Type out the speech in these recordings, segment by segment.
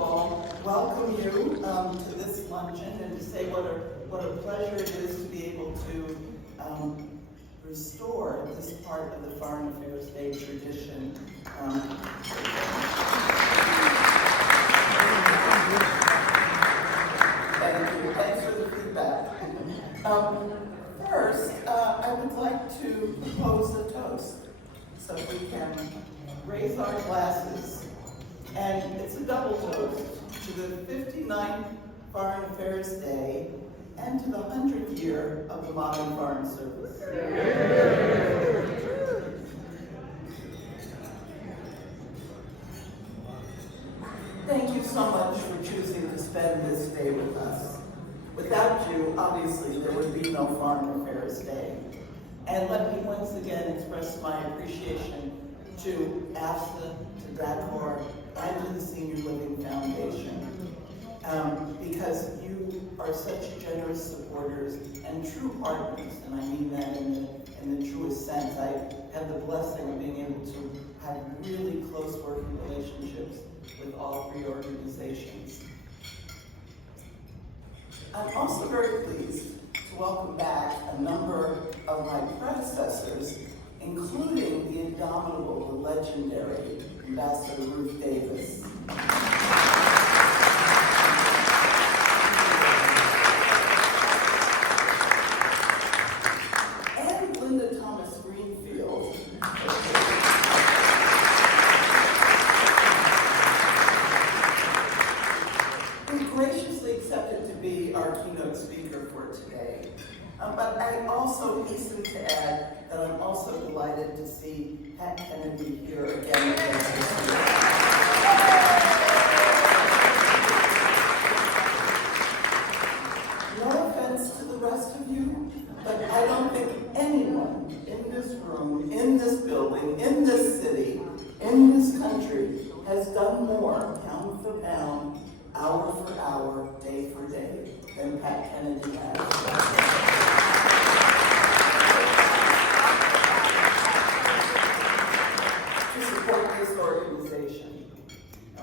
all, welcome you to this luncheon and to say what a pleasure it is to be able to restore this part of the Foreign Affairs Day tradition. Thank you. Thanks for the feedback. First, I would like to propose a toast. So if we can raise our glasses. And it's a double toast to the 59th Foreign Affairs Day and to the 100th year of the modern Foreign Service. Thank you so much for choosing to spend this day with us. Without you, obviously, there would be no Foreign Affairs Day. And let me once again express my appreciation to AFSA, to DACOR, and to the Senior Living Foundation, because you are such generous supporters and true partners, and I mean that in the truest sense. I have the blessing of being able to have really close working relationships with all three organizations. I'm also very pleased to welcome back a number of my predecessors, including the indomitable, the legendary Ambassador Ruth Davis. And Linda Thomas-Greene, who graciously accepted to be our keynote speaker for today. But I also hasten to add that I'm also delighted to see Pat Kennedy here again with us this year. No offense to the rest of you, but I don't think anyone in this room, in this building, in this city, in this country has done more, pound for pound, hour for hour, day for day, than Pat Kennedy has.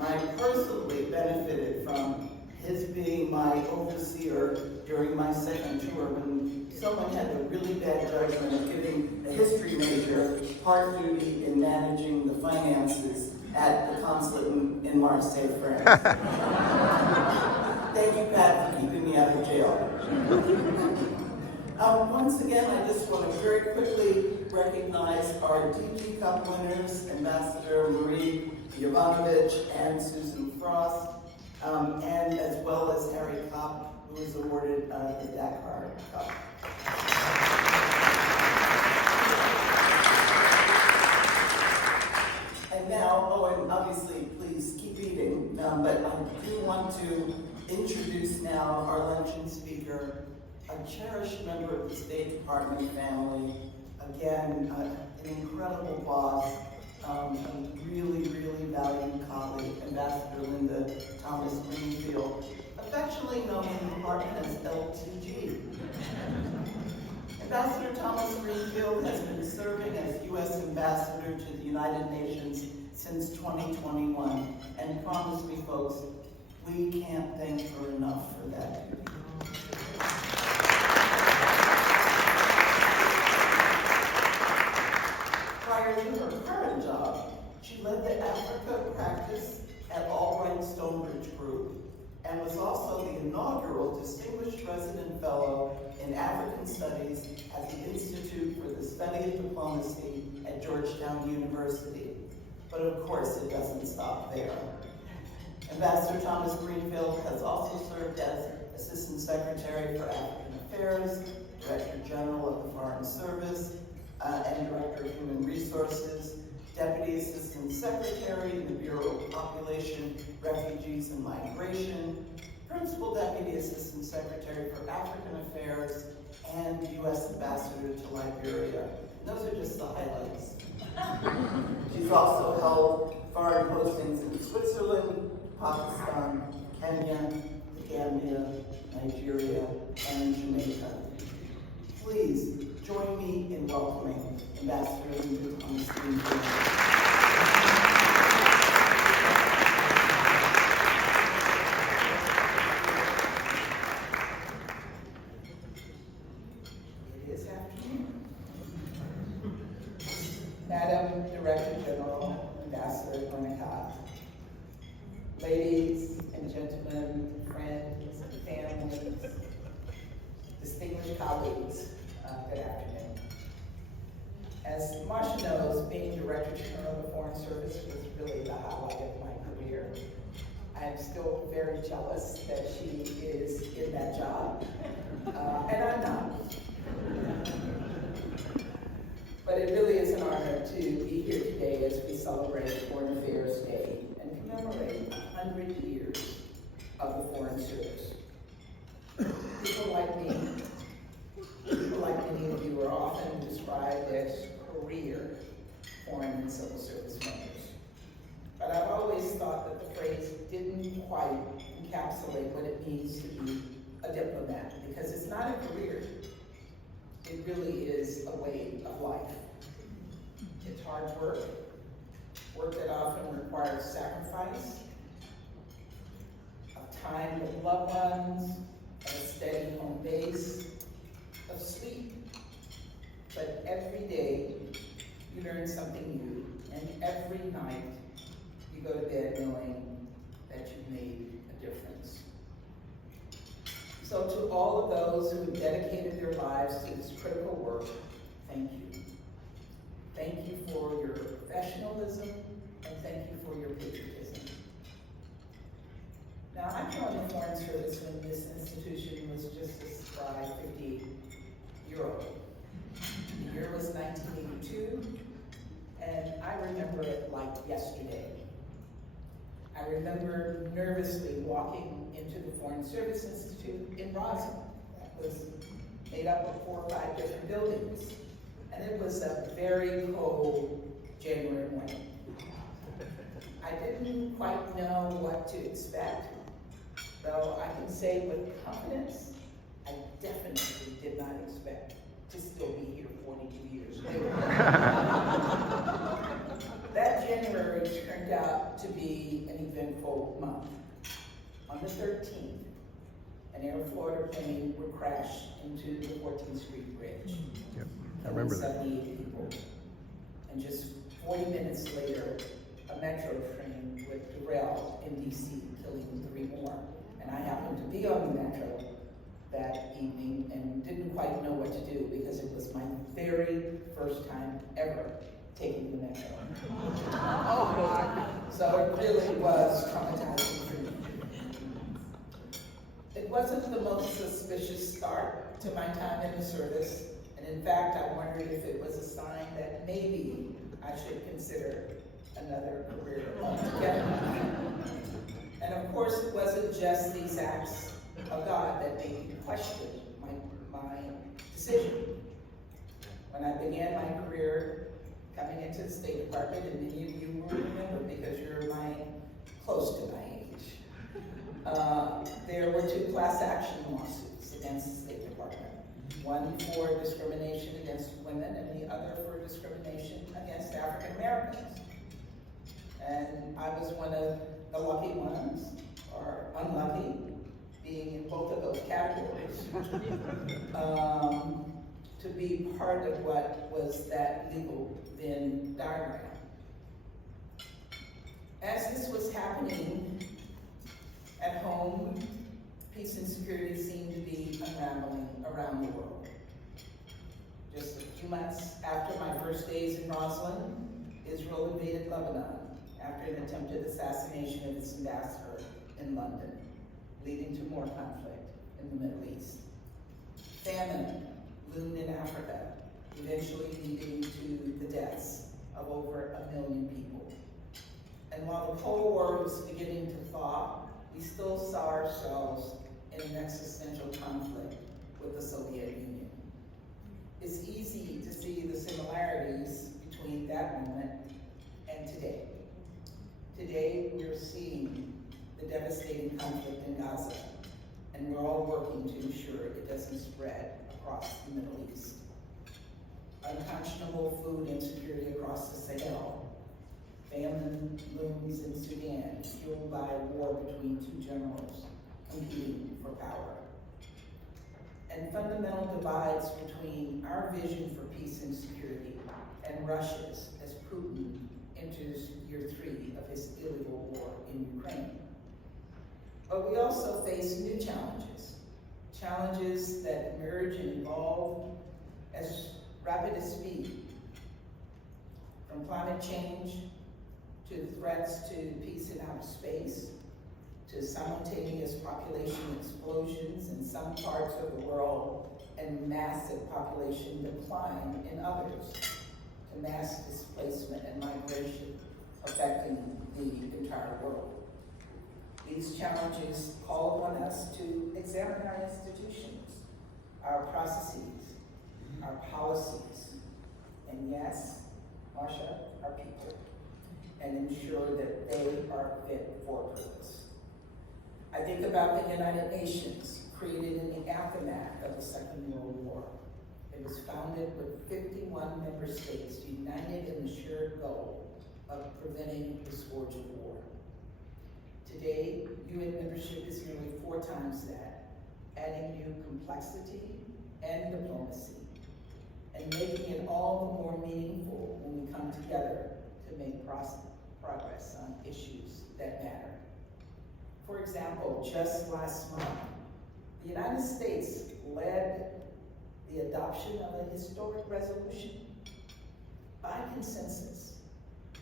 I personally benefited from his being my overseer during my second tour when someone had the really bad judgment of giving a history major part duty in managing the finances at the consulate in Marseille, France. Thank you, Pat, for keeping me out of jail. Once again, I just want to very quickly recognize our DG Cup winners, Ambassador Marie Jovanovic and Susan Frost, and as well as Harry Kopp, who was awarded the Dakar Cup. And now, and obviously, please keep eating, but I do want to introduce now our luncheon speaker, a cherished member of the State Department family, again, an incredible boss, a really, really valued colleague, Ambassador Linda Thomas-Greene, affectionately known in the department as LTG. Ambassador Thomas-Greene has been serving as U.S. Ambassador to the United Nations since 2021, and promise me, folks, we can't thank her enough for that. Prior to her current job, she led the Africa practice at Albright Stonebridge Group and was also the inaugural Distinguished Resident Fellow in African Studies at the Institute for the Study of Diplomacy at Georgetown University. But of course, it doesn't stop there. Ambassador Thomas-Greene has also served as Assistant Secretary for African Affairs, Director General of the Foreign Service, and Director of Human Resources, Deputy Assistant Secretary in the Bureau of Population, Refugees, and Migration, Principal Deputy Assistant Secretary for African Affairs, and U.S. Ambassador to Liberia. Those are just the highlights. She's also held foreign postings in Switzerland, Pakistan, Kenya, the Gambia, Nigeria, and Jamaica. Please join me in welcoming Ambassador Linda Thomas-Greene. Ladies and gentlemen, friends, families, distinguished colleagues, good afternoon. As Marcia knows, being Director General of the Foreign Service was really the highlight of my career. I'm still very jealous that she is in that job, and I'm not. But it really is an honor to be here today as we celebrate Foreign Affairs Day and commemorate 100 years of the Foreign Service. People like many of you, are often described as career Foreign and Civil Service members. But I've always thought that the phrase didn't quite encapsulate what it means to be a diplomat, because it's not a career. It really is a way of life. It's hard work that often requires sacrifice, of time with loved ones, of a steady home base, of sleep. But every day you learn something new, and every night you go to bed knowing that you've made a difference. So to all of those who have dedicated their lives to this critical work, thank you. Thank you for your professionalism, and thank you for your patriotism. Now, I joined the Foreign Service when this institution was just a spry 58-year-old. The year was 1982, and I remember it like yesterday. I remember nervously walking into the Foreign Service Institute in Roswell. That was made up of 4 or 5 different buildings. And it was a very cold January morning. I didn't quite know what to expect, though I can say with confidence, I definitely did not expect to still be here 42 years later. That January turned out to be an eventful month. On the 13th, an Air Florida plane would crash into the 14th Street Bridge. Yep, I remember that. 78 people. And just 40 minutes later, a metro train would derail in DC, killing 3 more. And I happened to be on the metro that evening and didn't quite know what to do, because it was my very first time ever taking the metro. So it really was traumatizing for me. It wasn't the most suspicious start to my time in the service, and in fact, I wondered if it was a sign that maybe I should consider another career altogether. And of course, it wasn't just these acts of God that made me question my decision. When I began my career coming into the State Department, and many of you will remember because you're close to my age, there were 2 class action lawsuits against the State Department. One for discrimination against women, and the other for discrimination against African Americans. And I was one of the lucky ones, or unlucky, being in both of those categories, to be part of what was that legal Venn diagram. As this was happening at home, peace and security seemed to be unraveling around the world. Just a few months after my first days in Roslyn, Israel invaded Lebanon after an attempted assassination of its ambassador in London, leading to more conflict in the Middle East. Famine loomed in Africa, eventually leading to the deaths of over 1 million people. And while the Cold War was beginning to thaw, we still saw ourselves in an existential conflict with the Soviet Union. It's easy to see the similarities between that moment and today. Today, we're seeing the devastating conflict in Gaza, and we're all working to ensure it doesn't spread across the Middle East. Unconscionable food insecurity across the Sahel. Famine looms in Sudan, fueled by a war between 2 generals competing for power. And fundamental divides between our vision for peace and security and Russia's as Putin enters year 3 of his illegal war in Ukraine. But we also face new challenges, challenges that emerge and evolve as rapid as speed, from climate change to threats to peace in outer space, to simultaneous population explosions in some parts of the world and massive population decline in others, to mass displacement and migration affecting the entire world. These challenges call upon us to examine our institutions, our processes, our policies, and yes, Marsha, our people, and ensure that they are fit for purpose. I think about the United Nations, created in the aftermath of the Second World War. It was founded with 51 member states united in the shared goal of preventing the scourge of war. Today, UN membership is nearly 4 times that, adding new complexity and diplomacy, and making it all the more meaningful when we come together to make progress on issues that matter. For example, just last month, the United States led the adoption of a historic resolution by consensus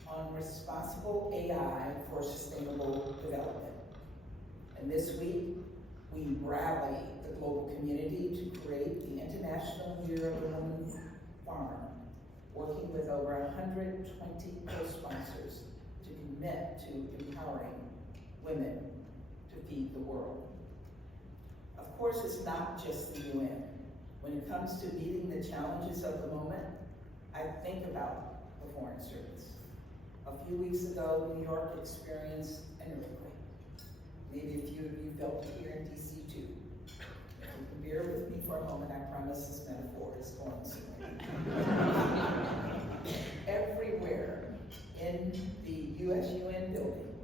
on responsible AI for sustainable development. And this week, we rally the global community to create the International Year of the Woman Farmer, working with over 120 co-sponsors to commit to empowering women to feed the world. Of course, it's not just the UN. When it comes to meeting the challenges of the moment, I think about the Foreign Service. A few weeks ago, New York experienced an earthquake. Maybe a few of you felt it here in DC too. If you can bear with me for a moment, I promise this metaphor is going somewhere. Everywhere in the US UN building,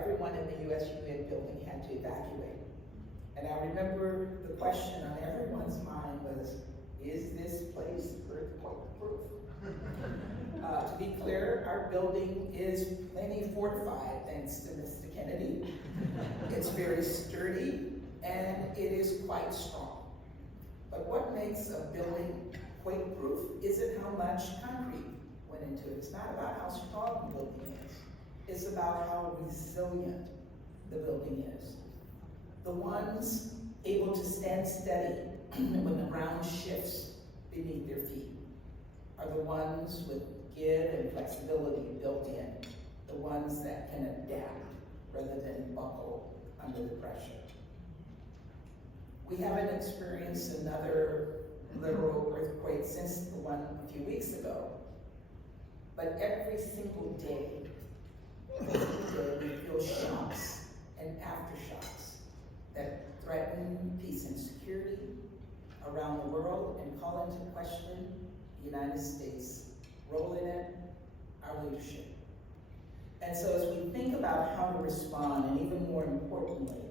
everyone in the US UN building had to evacuate. And I remember the question on everyone's mind was, is this place earthquake-proof? To be clear, our building is plenty fortified, thanks to Mr. Kennedy. It's very sturdy, and it is quite strong. But what makes a building quake-proof isn't how much concrete went into it. It's not about how strong the building is. It's about how resilient the building is. The ones able to stand steady when the ground shifts beneath their feet are the ones with give and flexibility built in, the ones that can adapt rather than buckle under the pressure. We haven't experienced another literal earthquake since the one a few weeks ago, but every single day we feel shocks and aftershocks that threaten peace and security around the world and call into question the United States' role in it, our leadership. And so as we think about how to respond, and even more importantly,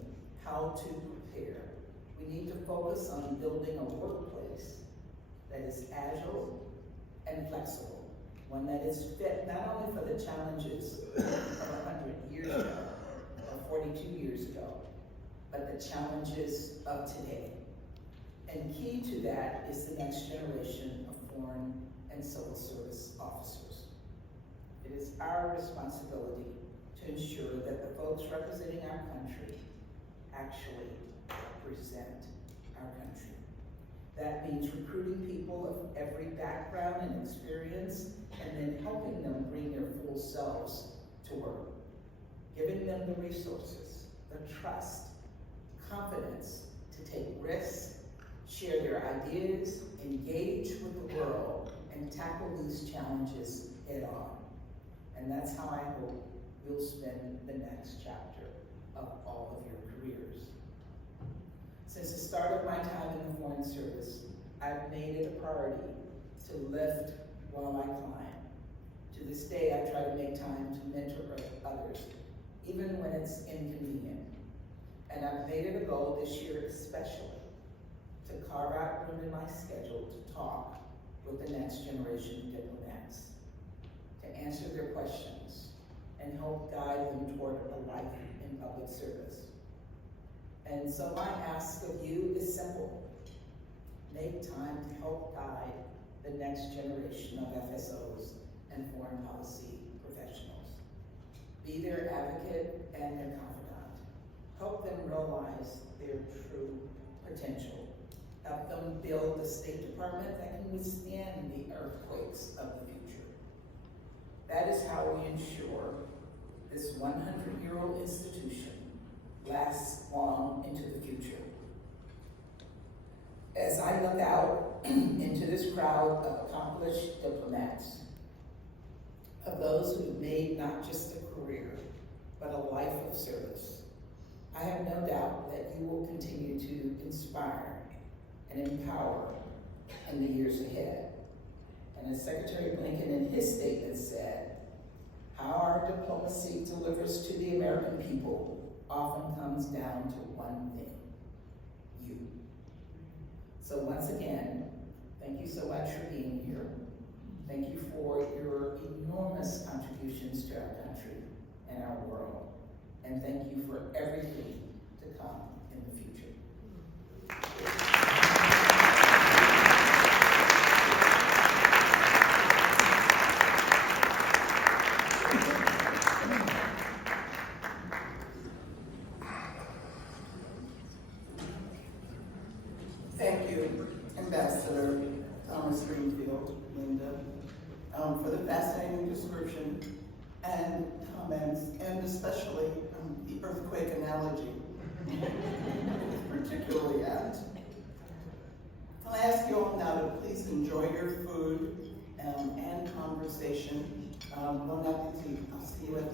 how to prepare, we need to focus on building a workplace that is agile and flexible, one that is fit not only for the challenges of 100 years ago, or 42 years ago, but the challenges of today. And key to that is the next generation of foreign and civil service officers. It is our responsibility to ensure that the folks representing our country actually represent our country. That means recruiting people of every background and experience, and then helping them bring their full selves to work. Giving them the resources, the trust, confidence to take risks, share their ideas, engage with the world, and tackle these challenges head on. And that's how I hope you'll spend the next chapter of all of your careers. Since the start of my time in the Foreign Service, I've made it a priority to lift while I climb. To this day, I try to make time to mentor others, even when it's inconvenient. And I've made it a goal this year especially to carve out room in my schedule to talk with the next generation of diplomats, to answer their questions and help guide them toward a life in public service. And so my ask of you is simple. Make time to help guide the next generation of FSOs and foreign policy professionals. Be their advocate and their confidant. Help them realize their true potential. Help them build a State Department that can withstand the earthquakes of the future. That is how we ensure this 100-year-old institution lasts long into the future. As I look out into this crowd of accomplished diplomats, of those who've made not just a career, but a life of service, I have no doubt that you will continue to inspire and empower in the years ahead. And as Secretary Blinken in his statement said, how our diplomacy delivers to the American people often comes down to one thing: you. So once again, thank you so much for being here. Thank you for your enormous contributions to our country and our world. And thank you for everything to come in the future. Thank you, Ambassador Thomas-Greene, Linda, for the fascinating description and comments, and especially the earthquake analogy. It's particularly apt. Can I ask you all now to please enjoy your food and conversation. Bon appetit. I'll see you at